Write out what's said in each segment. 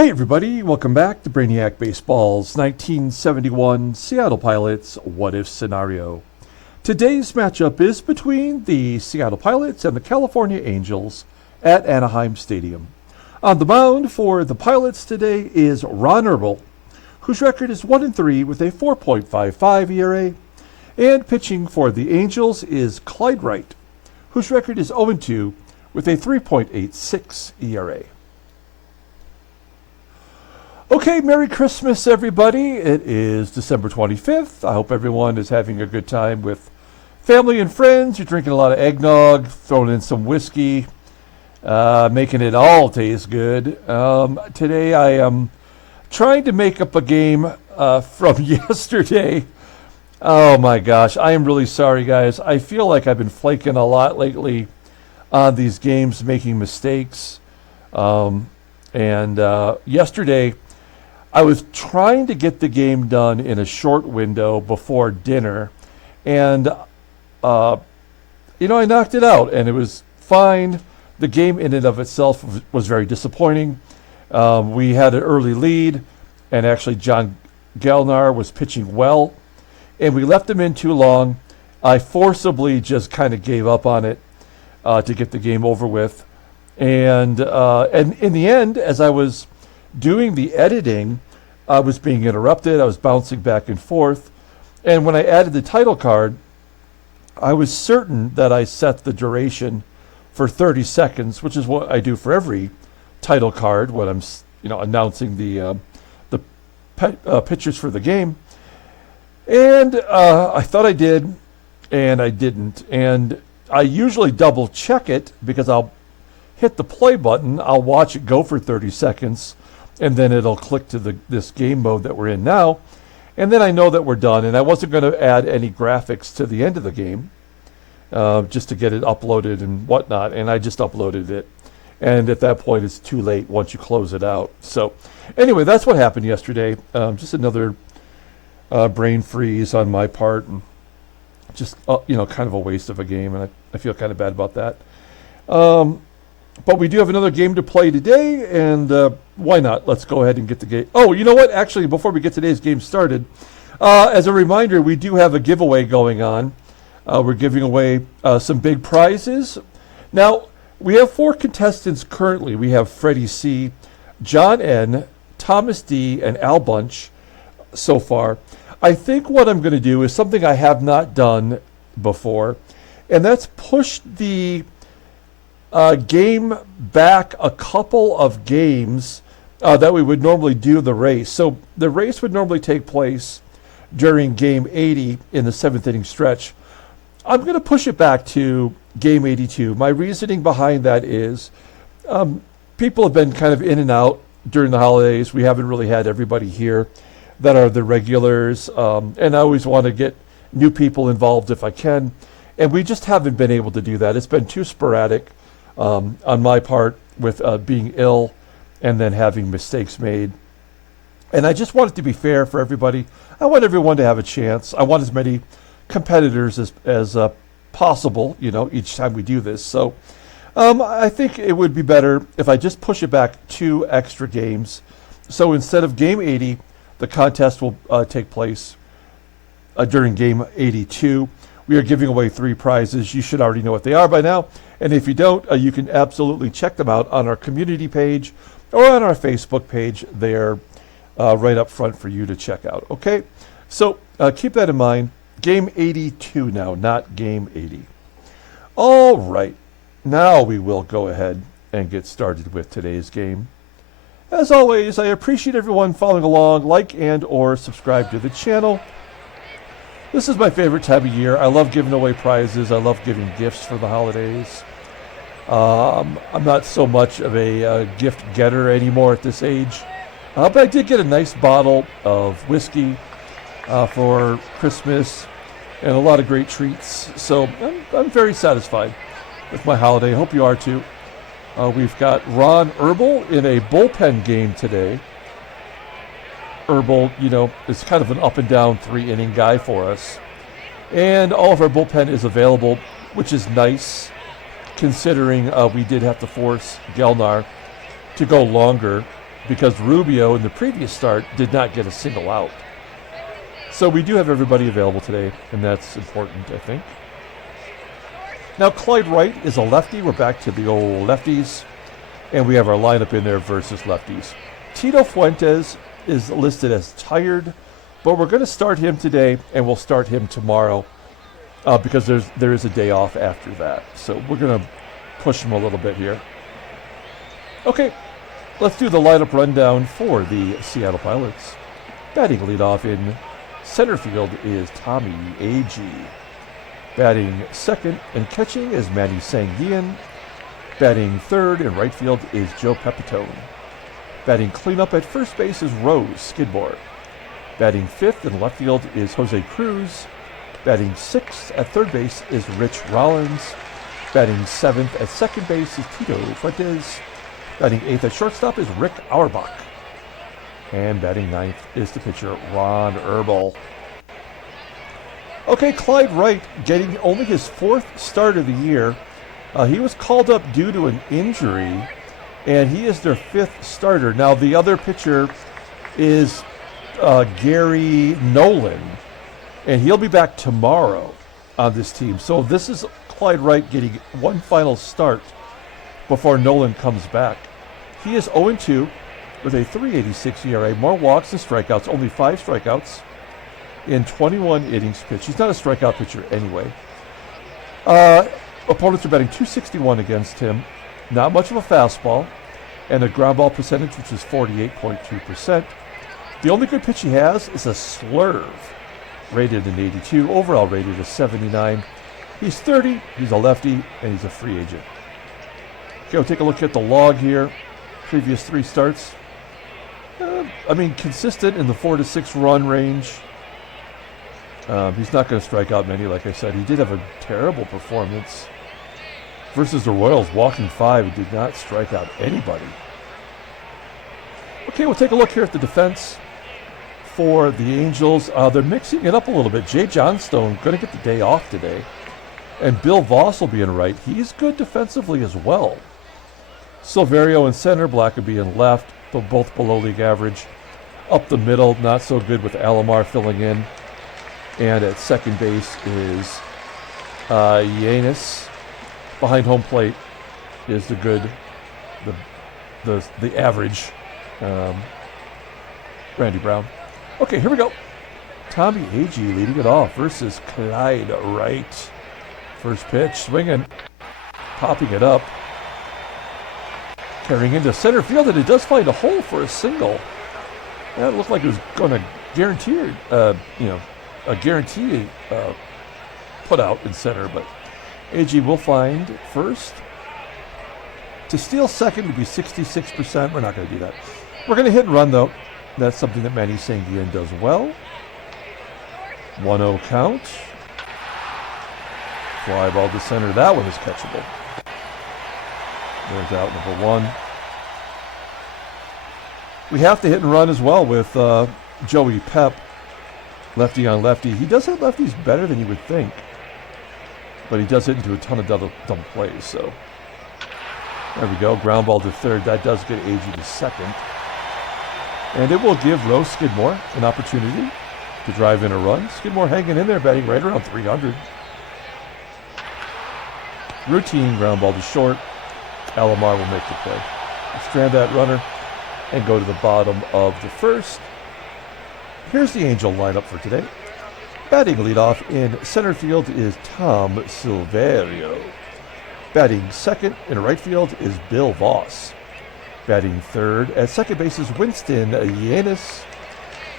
Hey everybody, welcome back to Brainiac Baseball's 1971 Seattle Pilots What If Scenario. Today's matchup is between the Seattle Pilots and the California Angels at Anaheim Stadium. On the mound for the Pilots today is Ron Herbel, whose record is 1-3 with a 4.55 ERA, and pitching for the Angels is Clyde Wright, whose record is 0-2 with a 3.86 ERA. Okay, Merry Christmas, everybody. It is December 25th. I hope everyone is having a good time with family and friends. You're drinking a lot of eggnog, throwing in some whiskey, making it all taste good. Today I am trying to make up a game from yesterday. Oh my gosh, I am really sorry, guys. I feel like I've been flaking a lot lately on these games, making mistakes. Yesterday, I was trying to get the game done in a short window before dinner, and I knocked it out, and it was fine. The game in and of itself was very disappointing. We had an early lead, and actually John Gellner was pitching well, and we left him in too long. I forcibly just kind of gave up on it to get the game over with, and in the end, as I was doing the editing, I was being interrupted. I was bouncing back and forth. And when I added the title card, I was certain that I set the duration for 30 seconds, which is what I do for every title card when I'm, announcing the pitchers for the game. And I thought I did, and I didn't. And I usually double check it because I'll hit the play button, I'll watch it go for 30 seconds, and then it'll click to this game mode that we're in now, and then I know that we're done. And I wasn't going to add any graphics to the end of the game, just to get it uploaded and whatnot, and I just uploaded it. And at that point, it's too late once you close it out. So anyway, that's what happened yesterday. Just another brain freeze on my part, and just kind of a waste of a game, and I feel kind of bad about that. But we do have another game to play today, and why not? Let's go ahead and get the game. Oh, you know what? Actually, before we get today's game started, as a reminder, we do have a giveaway going on. We're giving away some big prizes. Now, we have 4 contestants currently. We have Freddie C., John N., Thomas D., and Al Bunch so far. I think what I'm going to do is something I have not done before, and that's push the game back a couple of games that we would normally do the race. So the race would normally take place during game 80 in the 7th inning stretch. I'm going to push it back to game 82. My reasoning behind that is people have been kind of in and out during the holidays. We haven't really had everybody here that are the regulars, and I always want to get new people involved if I can, and we just haven't been able to do that. It's been too sporadic on my part with being ill and then having mistakes made. And I just want it to be fair for everybody. I want everyone to have a chance. I want as many competitors as possible, each time we do this. So I think it would be better if I just push it back 2 extra games. So instead of game 80, the contest will take place during game 82. We are giving away 3 prizes. You should already know what they are by now. And if you don't, you can absolutely check them out on our community page or on our Facebook page. They're right up front for you to check out. Okay? So keep that in mind. Game 82 now, not game 80. All right. Now we will go ahead and get started with today's game. As always, I appreciate everyone following along. Like and or subscribe to the channel. This is my favorite time of year. I love giving away prizes. I love giving gifts for the holidays. I'm not so much of a gift getter anymore at this age. But I did get a nice bottle of whiskey for Christmas and a lot of great treats. So I'm very satisfied with my holiday. I hope you are too. We've got Ron Herbel in a bullpen game today. Herbel, is kind of an up and down 3-inning guy for us. And all of our bullpen is available, which is nice, considering we did have to force Gellner to go longer because Rubio in the previous start did not get a single out. So we do have everybody available today, and that's important, I think. Now, Clyde Wright is a lefty. We're back to the old lefties, and we have our lineup in there versus lefties. Tito Fuentes is listed as tired, but we're going to start him today, and we'll start him tomorrow because there is a day off after that. So we're going to push him a little bit here. Okay, let's do the lineup rundown for the Seattle Pilots. Batting leadoff in center field is Tommie, AGEE. Batting second and catching is Manny SANGUILLEN. Batting third in right field is Joe PEPITONE. Batting cleanup at first base is Rose, SKIDMORE. Batting fifth in left field is Jose CRUZ. Batting sixth at third base is ROLLINS. Batting seventh at second base is Tito FUENTES. Batting eighth at shortstop is AUERBACH. And batting ninth is the pitcher Herbel. Okay, Clyde Wright getting only his fourth start of the year. He was called up due to an injury, and he is their fifth starter. Now, the other pitcher is Gary Nolan, and he'll be back tomorrow on this team. So this is Clyde Wright getting one final start before Nolan comes back. He is 0-2 with a 3.86 ERA, more walks than strikeouts, only 5 strikeouts in 21 innings pitched. He's not a strikeout pitcher anyway. Opponents are batting .261 against him. Not much of a fastball, and a ground ball percentage, which is 48.2%. The only good pitch he has is a slurve, rated an 82, overall rated a 79. He's 30, he's a lefty, and he's a free agent. Okay, we'll take a look at the log here. Previous 3 starts. Consistent in the 4 to 6 run range. He's not going to strike out many, like I said. He did have a terrible performance versus the Royals, walking 5. He did not strike out anybody. Okay, we'll take a look here at the defense for the Angels. They're mixing it up a little bit. Jay Johnstone going to get the day off today. And Bill VOSS will be in right. He's good defensively as well. SILVERIO in center, BLACKABY in left, both below league average. Up the middle, not so good with ALOMAR filling in. And at second base is LLENAS. Behind home plate is the good, the average Randy Brown. Okay, here we go. Tommie AGEE leading it off versus Clyde Wright. First pitch, swinging, popping it up, carrying into center field, and it does find a hole for a single. That looked like it was going to guarantee, a guarantee put out in center, but AGEE will find first. To steal second would be 66%. We're not going to do that. We're going to hit and run, though. That's something that Manny SANGUILLEN does well. 1-0 count. Fly ball to center. That one is catchable. There's out number 1. We have to hit and run as well with Joey Pep. Lefty on lefty. He does hit lefties better than you would think, but he does hit into a ton of double plays. So there we go. Ground ball to third. That does get AGEE to second. And it will give Rose SKIDMORE an opportunity to drive in a run. SKIDMORE hanging in there, batting right around 300. Routine ground ball to short. ALOMAR will make the play. Strand that runner and go to the bottom of the first. Here's the Angel lineup for today. Batting leadoff in center field is Tom SILVERIO. Batting second in right field is Bill VOSS. Batting third at second base is Winston LLENAS.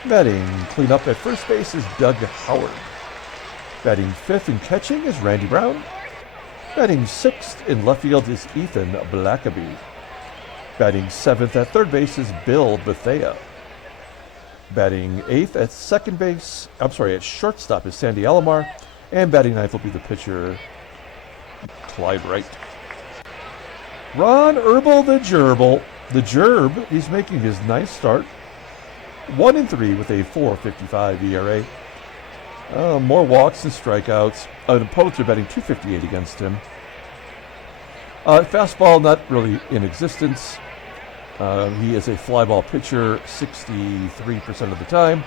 Batting cleanup at first base is Doug Howard. Batting fifth and catching is Randy Brown. Batting sixth in left field is Ethan BLACKABY. Batting seventh at third base is Bill BETHEA. Batting eighth at at shortstop is Sandy Alomar. And batting ninth will be the pitcher, Clyde Wright. Ron Herbel, the gerbil. The gerb, he's making his nice start. 1-3 with a 4.55 ERA. More walks than strikeouts. Opponents are betting .258 against him. Fastball not really in existence. He is a fly ball pitcher 63% of the time.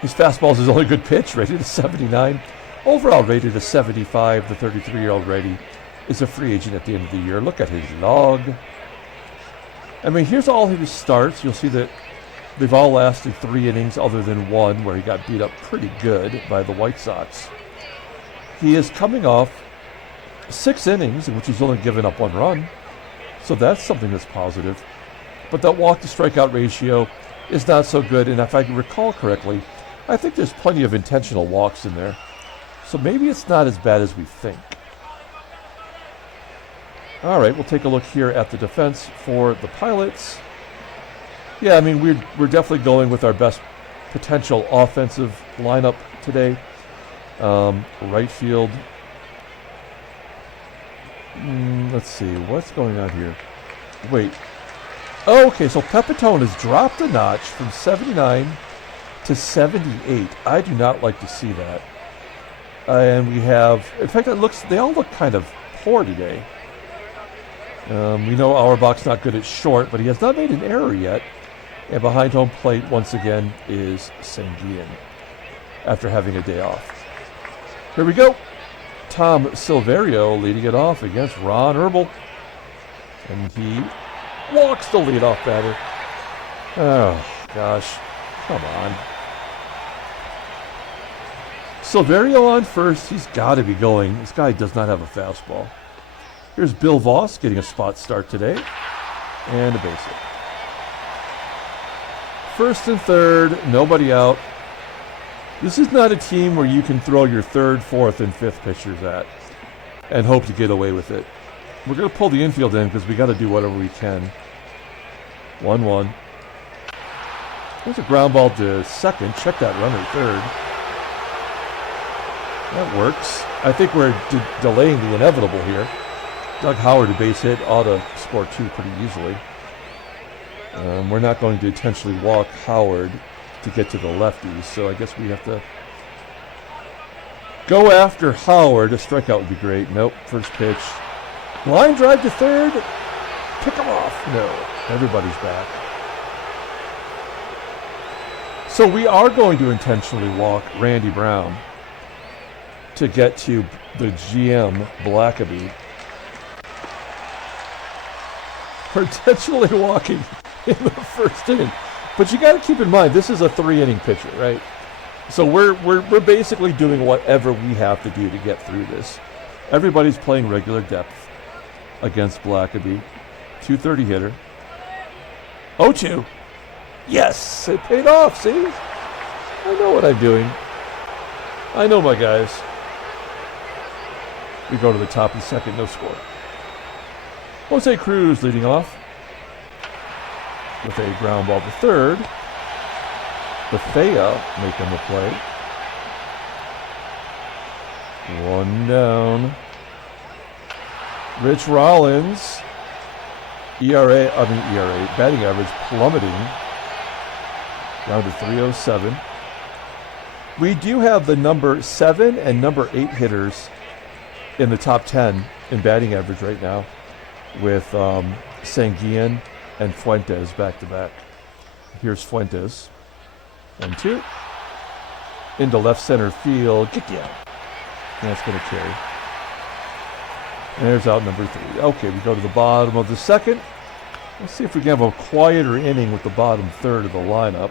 His fastball is his only good pitch, rated a 79. Overall rated a 75. The 33-year-old righty is a free agent at the end of the year. Look at his log. I mean, here's all his starts. You'll see that they've all lasted 3 innings other than one where he got beat up pretty good by the White Sox. He is coming off 6 innings in which he's only given up 1 run. So that's something that's positive. But that walk to strikeout ratio is not so good. And if I recall correctly, I think there's plenty of intentional walks in there. So maybe it's not as bad as we think. All right, we'll take a look here at the defense for the Pilots. Yeah, I mean, we're definitely going with our best potential offensive lineup today. Right field. Let's see, what's going on here? Wait. Oh, okay, so Pepitone has dropped a notch from 79 to 78. I do not like to see that. And we have, in fact, they all look kind of poor today. We know AUERBACH's not good at short, but he has not made an error yet. And behind home plate, once again, is SANGUILLEN after having a day off. Here we go. Tom SILVERIO leading it off against Herbel. And he walks the leadoff batter. Oh, gosh. Come on. SILVERIO on first. He's got to be going. This guy does not have a fastball. Here's Bill VOSS getting a spot start today. And a base hit. First and third. Nobody out. This is not a team where you can throw your 3rd, 4th, and 5th pitchers at and hope to get away with it. We're going to pull the infield in because we got to do whatever we can. 1-1. There's a ground ball to second. Check that runner at third. That works. I think we're delaying the inevitable here. Doug Howard, a base hit, ought to score 2 pretty easily. We're not going to intentionally walk Howard to get to the lefties, so I guess we have to go after Howard. A strikeout would be great. Nope, first pitch. Line drive to third. Pick him off. No, everybody's back. So we are going to intentionally walk Randy Brown to get to the GM, BLACKABY. Potentially walking in the first inning. But you got to keep in mind, this is a 3-inning pitcher, right? So we're basically doing whatever we have to do to get through this. Everybody's playing regular depth against BLACKABY. 230 hitter. 0-2. Yes, it paid off, see? I know what I'm doing. I know my guys. We go to the top of the second, no score. Jose CRUZ leading off with a ground ball to third. BETHEA making the play. 1 down. Rich Rollins, batting average plummeting down to 307. We do have the number 7 and number 8 hitters in the top 10 in batting average right now, with SANGUILLEN and FUENTES back to back. Here's FUENTES. 1-2. Into left center field. Get down. And that's going to carry. And there's out number 3. Okay, we go to the bottom of the second. Let's see if we can have a quieter inning with the bottom third of the lineup.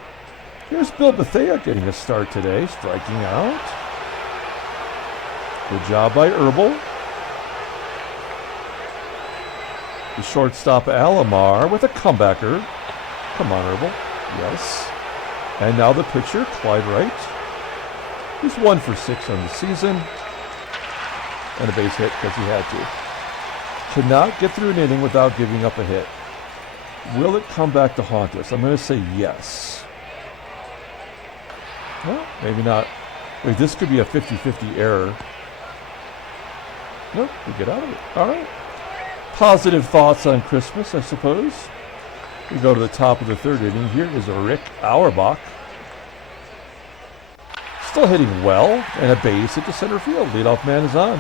Here's Bill BETHEA getting a start today, striking out. Good job by Herbel. The shortstop ALOMAR with a comebacker. Come on, Herbel. Yes. And now the pitcher, Clyde Wright. He's 1 for 6 on the season. And a base hit because he had to. Cannot get through an inning without giving up a hit. Will it come back to haunt us? I'm going to say yes. Well, maybe not. Wait, this could be a 50-50 error. Nope, we get out of it. All right. Positive thoughts on Christmas, I suppose. We go to the top of the third inning. Here is Rick Auerbach. Still hitting well, and a base hit to center field. Leadoff man is on.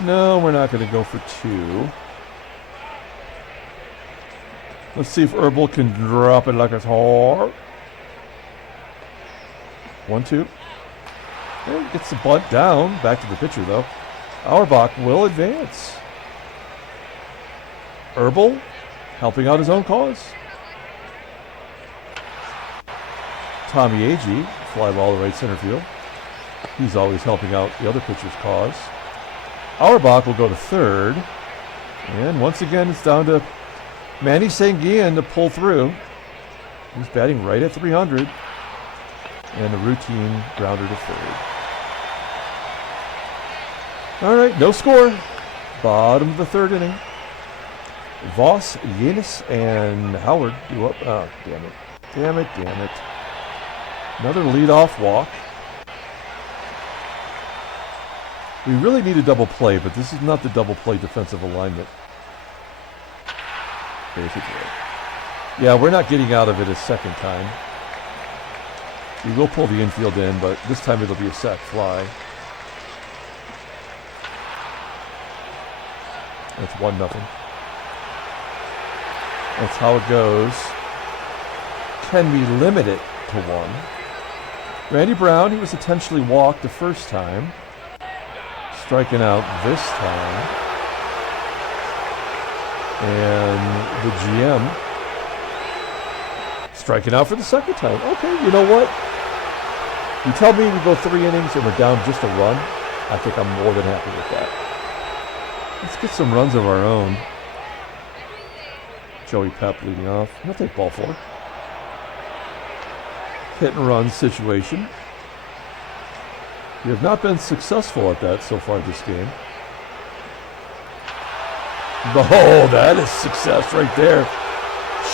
No, we're not going to go for 2. Let's see if Herbel can drop it like it's hard. 1-2. And gets the bunt down. Back to the pitcher, though. Auerbach will advance. Herbel helping out his own cause. Tommie AGEE, fly ball to right center field. He's always helping out the other pitcher's cause. Auerbach will go to third. And once again, it's down to Manny SANGUILLEN to pull through. He's batting right at 300. And a routine grounder to third. All right, no score. Bottom of the third inning. VOSS, LLENAS, and Howard do up. Oh, damn it. Damn it, damn it. Another leadoff walk. We really need a double play, but this is not the double play defensive alignment. Basically. Yeah, we're not getting out of it a second time. We will pull the infield in, but this time it'll be a sac fly. That's 1-0. That's how it goes. Can we limit it to 1? Randy Brown, he was intentionally walked the first time. Striking out this time. And the GM striking out for the second time. Okay, you know what? You tell me we go 3 innings and we're down just a run. I think I'm more than happy with that. Let's get some runs of our own. Joey Pep leading off. He'll take ball 4. Hit and run situation. We have not been successful at that so far this game. Oh, that is success right there.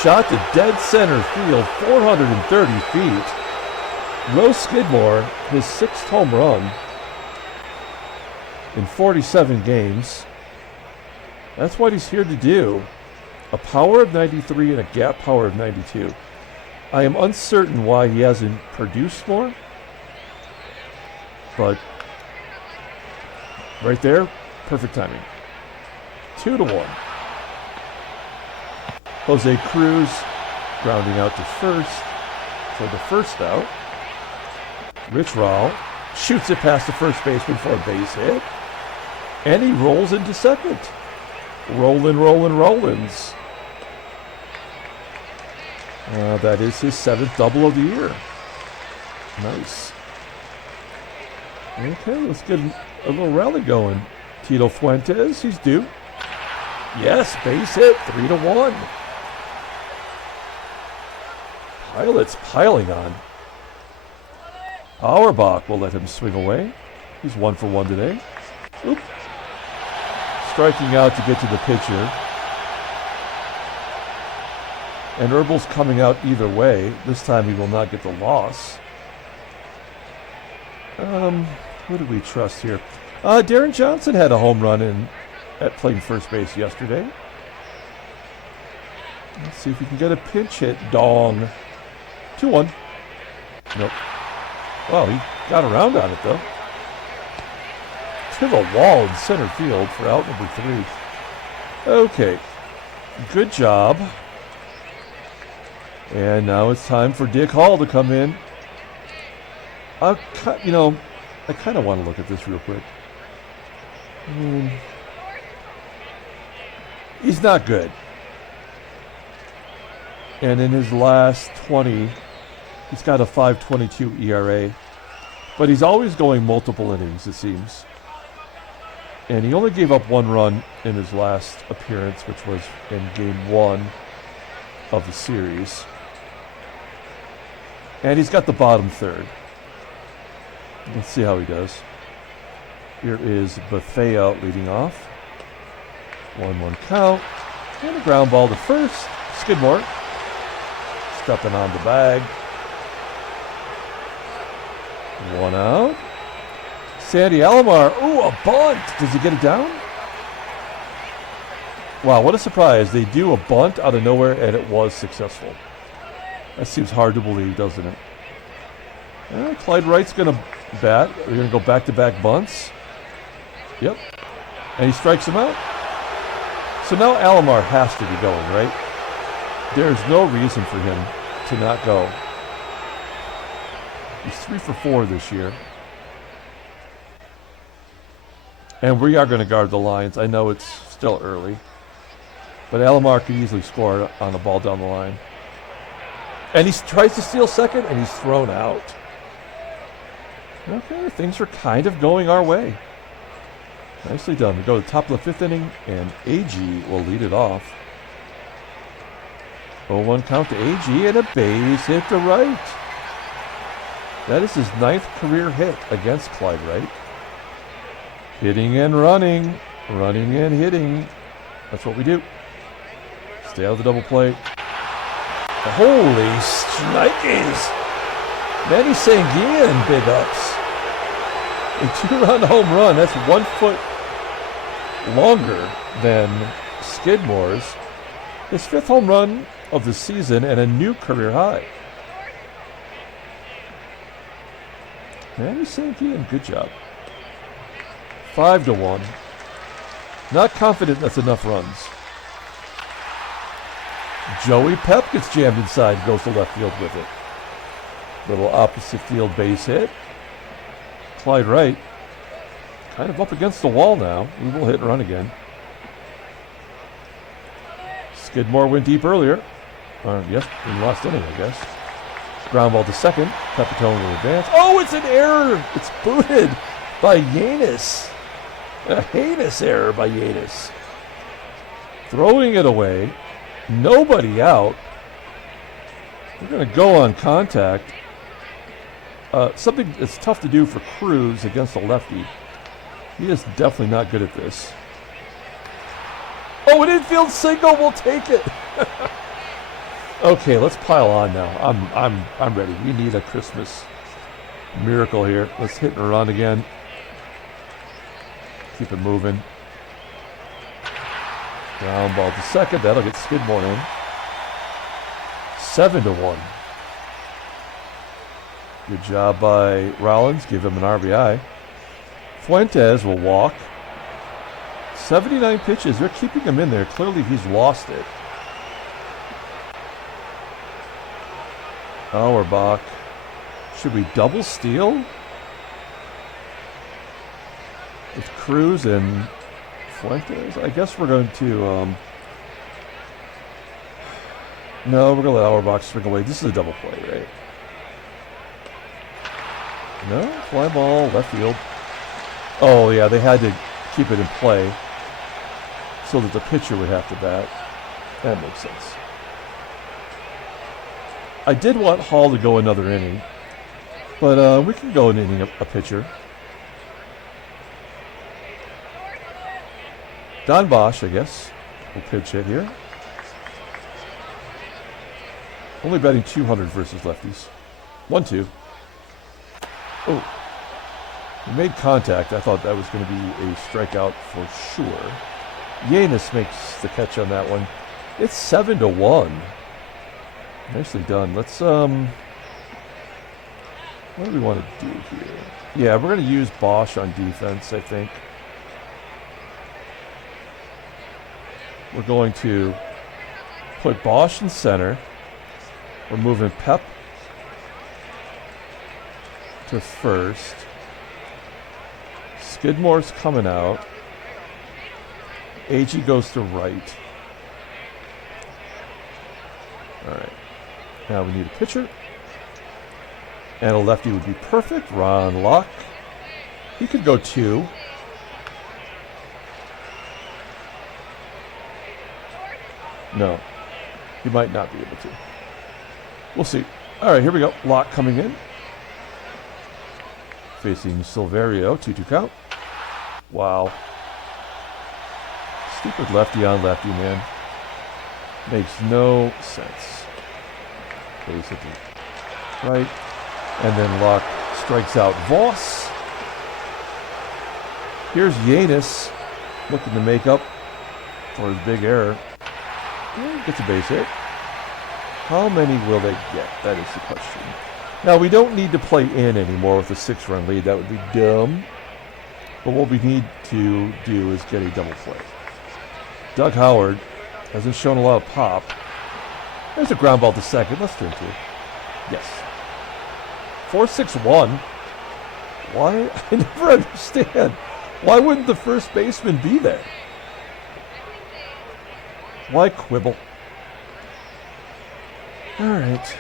Shot to dead center field, 430 feet. Low Skidmore, his 6th home run in 47 games. That's what he's here to do. A power of 93 and a gap power of 92. I am uncertain why he hasn't produced more. But right there, perfect timing. 2-1. Jose CRUZ grounding out to first for the first out. Rich Rao shoots it past the first baseman for a base hit. And he rolls into second. Rollins. That is his 7th double of the year. Nice. Okay, let's get a little rally going. Tito Fuentes, he's due. Yes, base hit, 3-1. Pilots piling on. Auerbach will let him swing away. He's 1 for 1 today. Oop. Striking out to get to the pitcher. And Herbel's coming out either way. This time he will not get the loss. Who do we trust here? Darren Johnson had a home run at playing first base yesterday. Let's see if we can get a pinch hit. Dong. 2-1. Nope. Well, he got around on it, though. To the wall in center field for out number 3. Okay. Good job. And now it's time for Dick Hall to come in. I kind of want to look at this real quick. He's not good. And in his last 20, he's got a 5.22 ERA. But he's always going multiple innings, it seems. And he only gave up 1 run in his last appearance, which was in game 1 of the series. And he's got the bottom third. Let's see how he does. Here is BETHEA leading off. 1-1 count. And a ground ball to first. Skidmore stepping on the bag. 1 out. Sandy Alomar. Ooh, a bunt. Does he get it down? Wow, what a surprise. They do a bunt out of nowhere, and it was successful. That seems hard to believe, doesn't it? Clyde Wright's going to bat. We're going to go back-to-back bunts. Yep. And he strikes him out. So now Alomar has to be going, right? There's no reason for him to not go. He's 3 for 4 this year. And we are going to guard the lines. I know it's still early. But ALOMAR could easily score on the ball down the line. And he tries to steal second, and he's thrown out. Okay, things are kind of going our way. Nicely done. We go to the top of the 5th inning, and AGEE will lead it off. 0-1 count to AGEE, and a base hit to Wright. That is his 9th career hit against Clyde Wright. Hitting and running. Running and hitting. That's what we do. Stay out of the double play. Holy shnikes! Manny SANGUILLEN big ups. A 2-run home run. That's 1 foot longer than Skidmore's. His 5th home run of the season and a new career high. Manny SANGUILLEN, good job. 5-1. Not confident that's enough runs. Joey Pep gets jammed inside, goes to left field with it. Little opposite field base hit. Clyde Wright, kind of up against the wall now. We will hit and run again. Skidmore went deep earlier. Yes, in last inning, I guess. Ground ball to second. PEPITONE will advance. Oh, it's an error! It's booted by Yanis. A heinous error by Yanis. Throwing it away. Nobody out. We're going to go on contact. Something that's tough to do for CRUZ against a lefty. He is definitely not good at this. Oh, an infield single. We'll take it. Okay, let's pile on now. I'm ready. We need a Christmas miracle here. Let's hit and run again. Keep it moving. Ground ball to second. That'll get Skidmore in. 7-1. Good job by Rollins. Give him an RBI. Fuentes will walk. 79 pitches. They're keeping him in there. Clearly he's lost it. AUERBACH. Should we double steal? With CRUZ and Fuentes? I guess we're going to... no, we're going to let AUERBACH swing away. This is a double play, right? No, fly ball, left field. Oh, yeah, they had to keep it in play so that the pitcher would have to bat. That makes sense. I did want Hall to go another inning, but we can go an inning a pitcher. Don Bosch, I guess, will pitch hit here. Only batting 200 versus lefties. 1-2. Oh, he made contact. I thought that was going to be a strikeout for sure. Yanis makes the catch on that one. It's 7-1. Nicely done. Let's what do we want to do here? Yeah, we're going to use Bosch on defense, I think. We're going to put Bosch in center. We're moving Pep to first. Skidmore's coming out. AGEE goes to right. All right. Now we need a pitcher. And a lefty would be perfect. Ron Locke. He could go 2. No. He might not be able to. We'll see. All right, here we go. Locke coming in. Facing SILVERIO. 2-2 count. Wow. Stupid lefty on lefty, man. Makes no sense. Basically. Right. And then Locke strikes out VOSS. Here's Yanis looking to make up for his big error. Yeah, gets a base hit. How many will they get? That is the question. Now, we don't need to play in anymore with a 6-run lead. That would be dumb. But what we need to do is get a double play. Doug Howard hasn't shown a lot of pop. There's a ground ball to second. Let's turn 2. Yes. 4-6-1. Why? I never understand. Why wouldn't the first baseman be there? Why quibble? All right.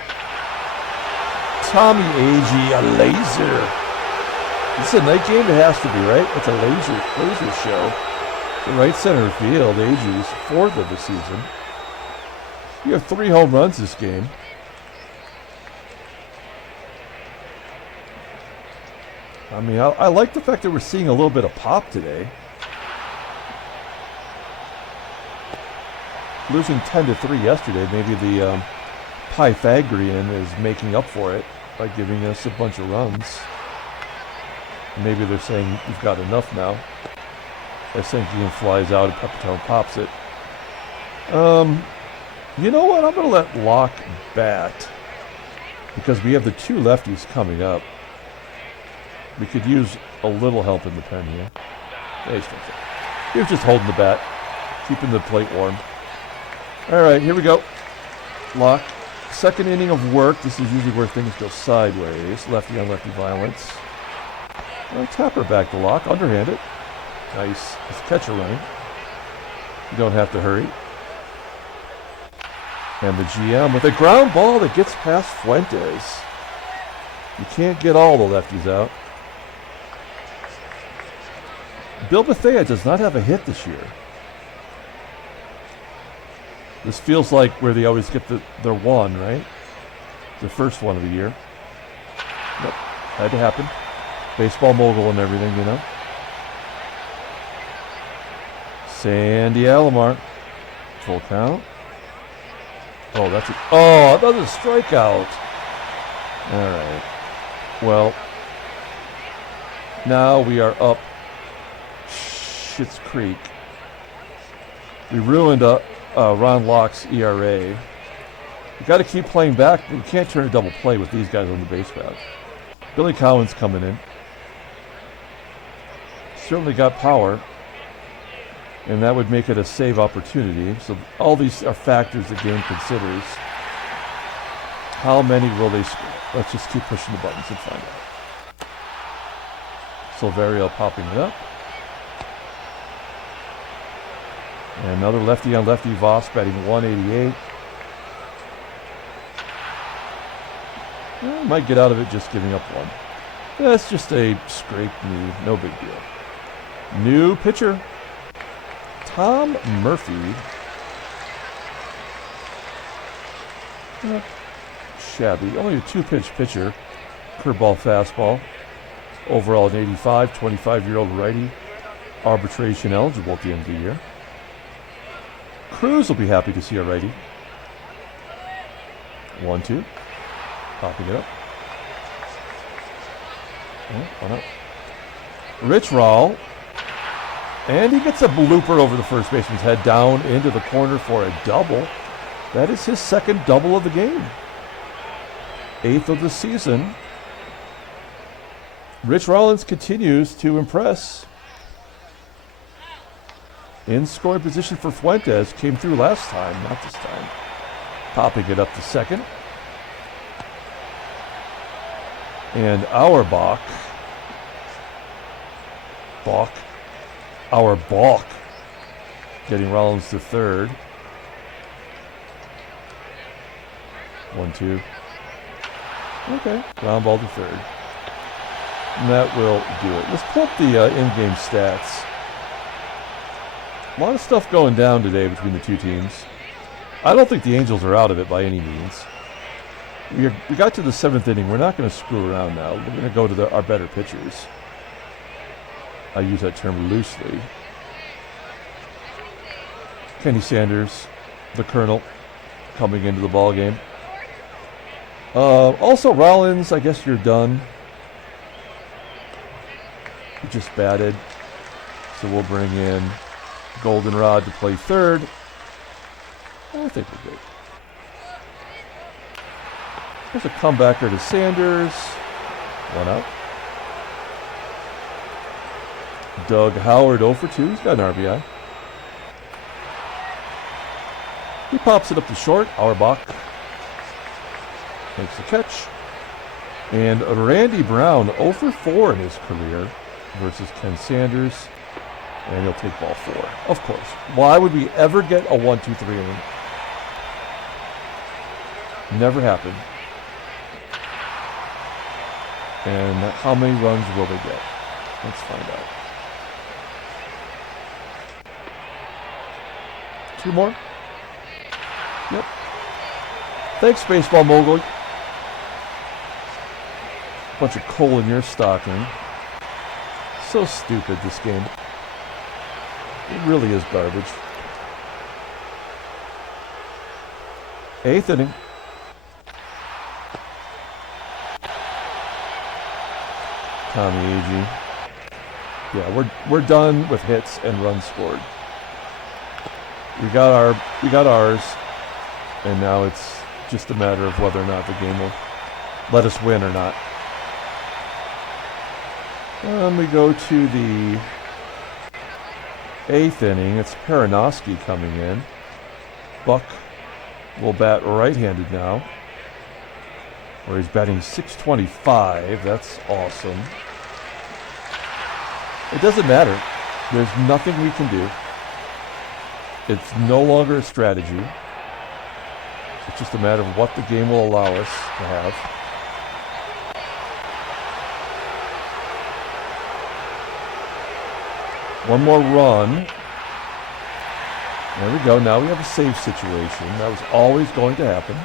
Tommie AGEE, a laser. This is a night game. It has to be, right? It's a laser show. The right center field. AGEE's 4th of the season. You have 3 home runs this game. I mean, I like the fact that we're seeing a little bit of pop today. Losing 10-3 yesterday, maybe the Pythagorean is making up for it by giving us a bunch of runs. Maybe they're saying you've got enough now. I think Ian flies out and Pepitone pops it. You know what? I'm going to let Locke bat because we have the 2 lefties coming up. We could use a little help in the pen here. He was just holding the bat, keeping the plate warm. All right, here we go. Locke. Second inning of work. This is usually where things go sideways. Lefty on lefty violence. Well, tap her back to Locke. Underhand it. Nice. It's catcher running. You don't have to hurry. And the GM with a ground ball that gets past Fuentes. You can't get all the lefties out. BETHEA does not have a hit this year. This feels like where they always get their one, right? The first one of the year. Yep, had to happen. Baseball mogul and everything, you know. Sandy Alomar. Full count. Oh, that's another strikeout. All right. Well, now we are up Schitt's Creek. We ruined Ron Locke's ERA. You got to keep playing back. You can't turn a double play with these guys on the base path. Billy Cowan's coming in. Certainly got power. And that would make it a save opportunity. So all these are factors the game considers. How many will they score? Let's just keep pushing the buttons and find out. SILVERIO popping it up. And another lefty on lefty VOSS batting 188. Well, might get out of it just giving up 1. That's just a scraped knee. No big deal. New pitcher. Tom Murphy. Shabby. Only a 2-pitch pitcher. Curveball, fastball. Overall an 85. 25-year-old righty. Arbitration eligible at the end of the year. CRUZ will be happy to see a righty. 1-2. Popping it up. Oh, 1 out. Rich Rawl. And he gets a blooper over the first baseman's head down into the corner for a double. That is his 2nd double of the game. 8th of the season. Rich Rollins continues to impress. In scoring position for Fuentes. Came through last time, not this time. Popping it up to 2nd. And AUERBACH. AUERBACH getting Rollins to 3rd. 1-2. Okay, ground ball to 3rd. And that will do it. Let's pull up the in-game stats. A lot of stuff going down today between the 2 teams. I don't think the Angels are out of it by any means. We got to the 7th inning. We're not going to screw around now. We're going to go to our better pitchers. I use that term loosely. Kenny Sanders, the Colonel, coming into the ball game. Also, Rollins, I guess you're done. He just batted. So we'll bring in Goldenrod to play 3rd. I think we're good. There's a comebacker to Sanders. 1 out. Doug Howard 0 for 2. He's got an RBI. He pops it up to short. AUERBACH makes the catch. And Randy Brown, 0 for 4 in his career versus Ken Sanders. And he'll take ball 4. Of course. Why would we ever get a 1-2-3 inning? Never happened. And how many runs will they get? Let's find out. 2 more? Yep. Thanks, Baseball Mogul. Bunch of coal in your stocking. So stupid, this game. It really is garbage. 8th inning. Tommie AGEE. Yeah, we're done with hits and runs scored. We got ours, and now it's just a matter of whether or not the game will let us win or not. We go to the 8th inning. It's Perinoski coming in. Buck will bat right-handed now, where he's batting .625. That's awesome. It doesn't matter. There's nothing we can do. It's no longer a strategy. It's just a matter of what the game will allow us to have. One more run. There we go. Now we have a save situation. That was always going to happen.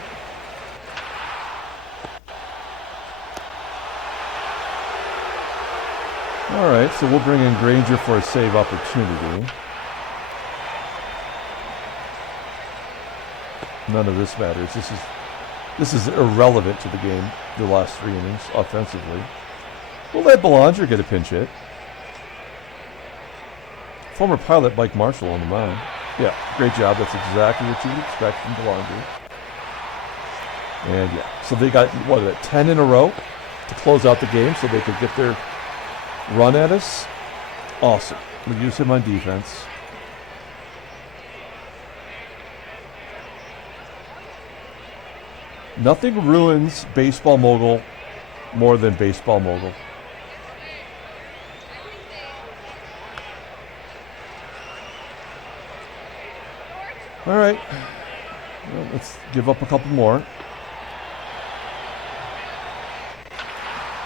All right, so we'll bring in Granger for a save opportunity. None of this matters. This is irrelevant to the game, the last 3 innings, offensively. We'll let Belanger get a pinch hit. Former pilot Mike Marshall on the mound. Yeah, great job. That's exactly what you would expect from Belanger. And yeah, so they got, 10 in a row to close out the game so they could get their run at us. Awesome. We use him on defense. Nothing ruins Baseball Mogul more than Baseball Mogul. All right. Well, let's give up a couple more.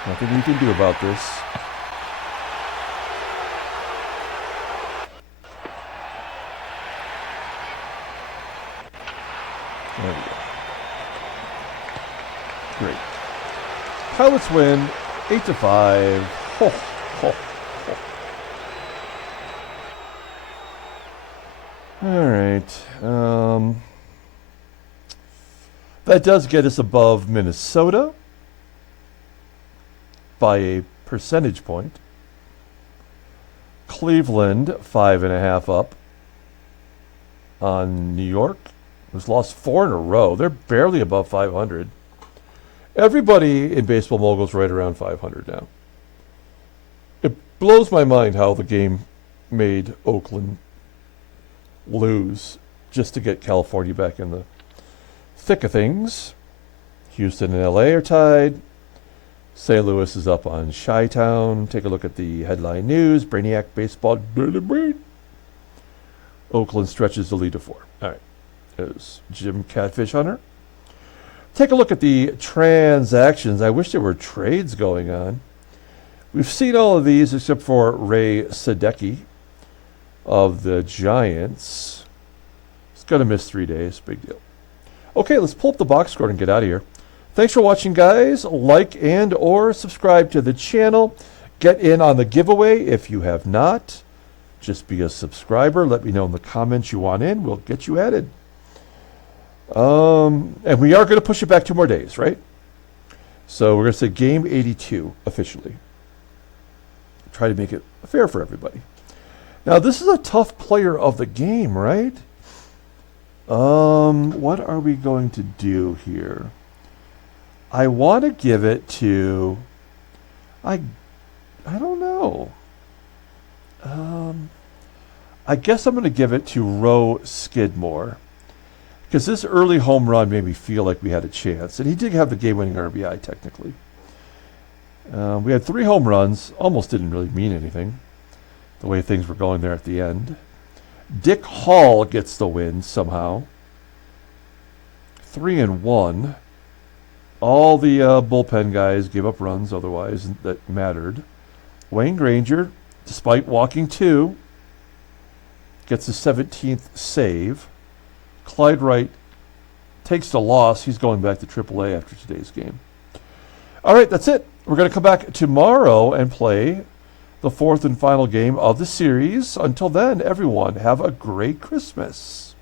Nothing we can do about this. There we go. Great. Pilots win 8-5. Ho, ho, ho. All right. That does get us above Minnesota by a percentage point. Cleveland 5.5 up on New York. Who's lost 4 in a row. They're barely above 500. Everybody in Baseball Mogul's right around 500 now. It blows my mind how the game made Oakland lose just to get California back in the thick of things. Houston and LA are tied. St. Louis is up on Chi-Town. Take a look at the headline news. Brainiac baseball. Oakland stretches the lead to 4. All right. There's Jim Catfish Hunter. Take a look at the transactions. I wish there were trades going on. We've seen all of these except for Ray Sadecki of the Giants. He's going to miss 3 days. Big deal. Okay, let's pull up the box score and get out of here. Thanks for watching, guys. Like and or subscribe to the channel. Get in on the giveaway if you have not. Just be a subscriber. Let me know in the comments you want in. We'll get you added. And we are going to push it back 2 more days, right? So we're going to say game 82 officially. Try to make it fair for everybody. Now, this is a tough player of the game, right? What are we going to do here? I want to give it to... I don't know. I guess I'm going to give it to Skidmore. because this early home run made me feel like we had a chance. And he did have the game-winning RBI, technically. We had 3 home runs. Almost didn't really mean anything, the way things were going there at the end. Dick Hall gets the win somehow. 3-1. All the bullpen guys gave up runs otherwise that mattered. Wayne Granger, despite walking 2, gets the 17th save. Clyde Wright takes the loss. He's going back to AAA after today's game. All right, that's it. We're going to come back tomorrow and play the 4th and final game of the series. Until then, everyone, have a great Christmas.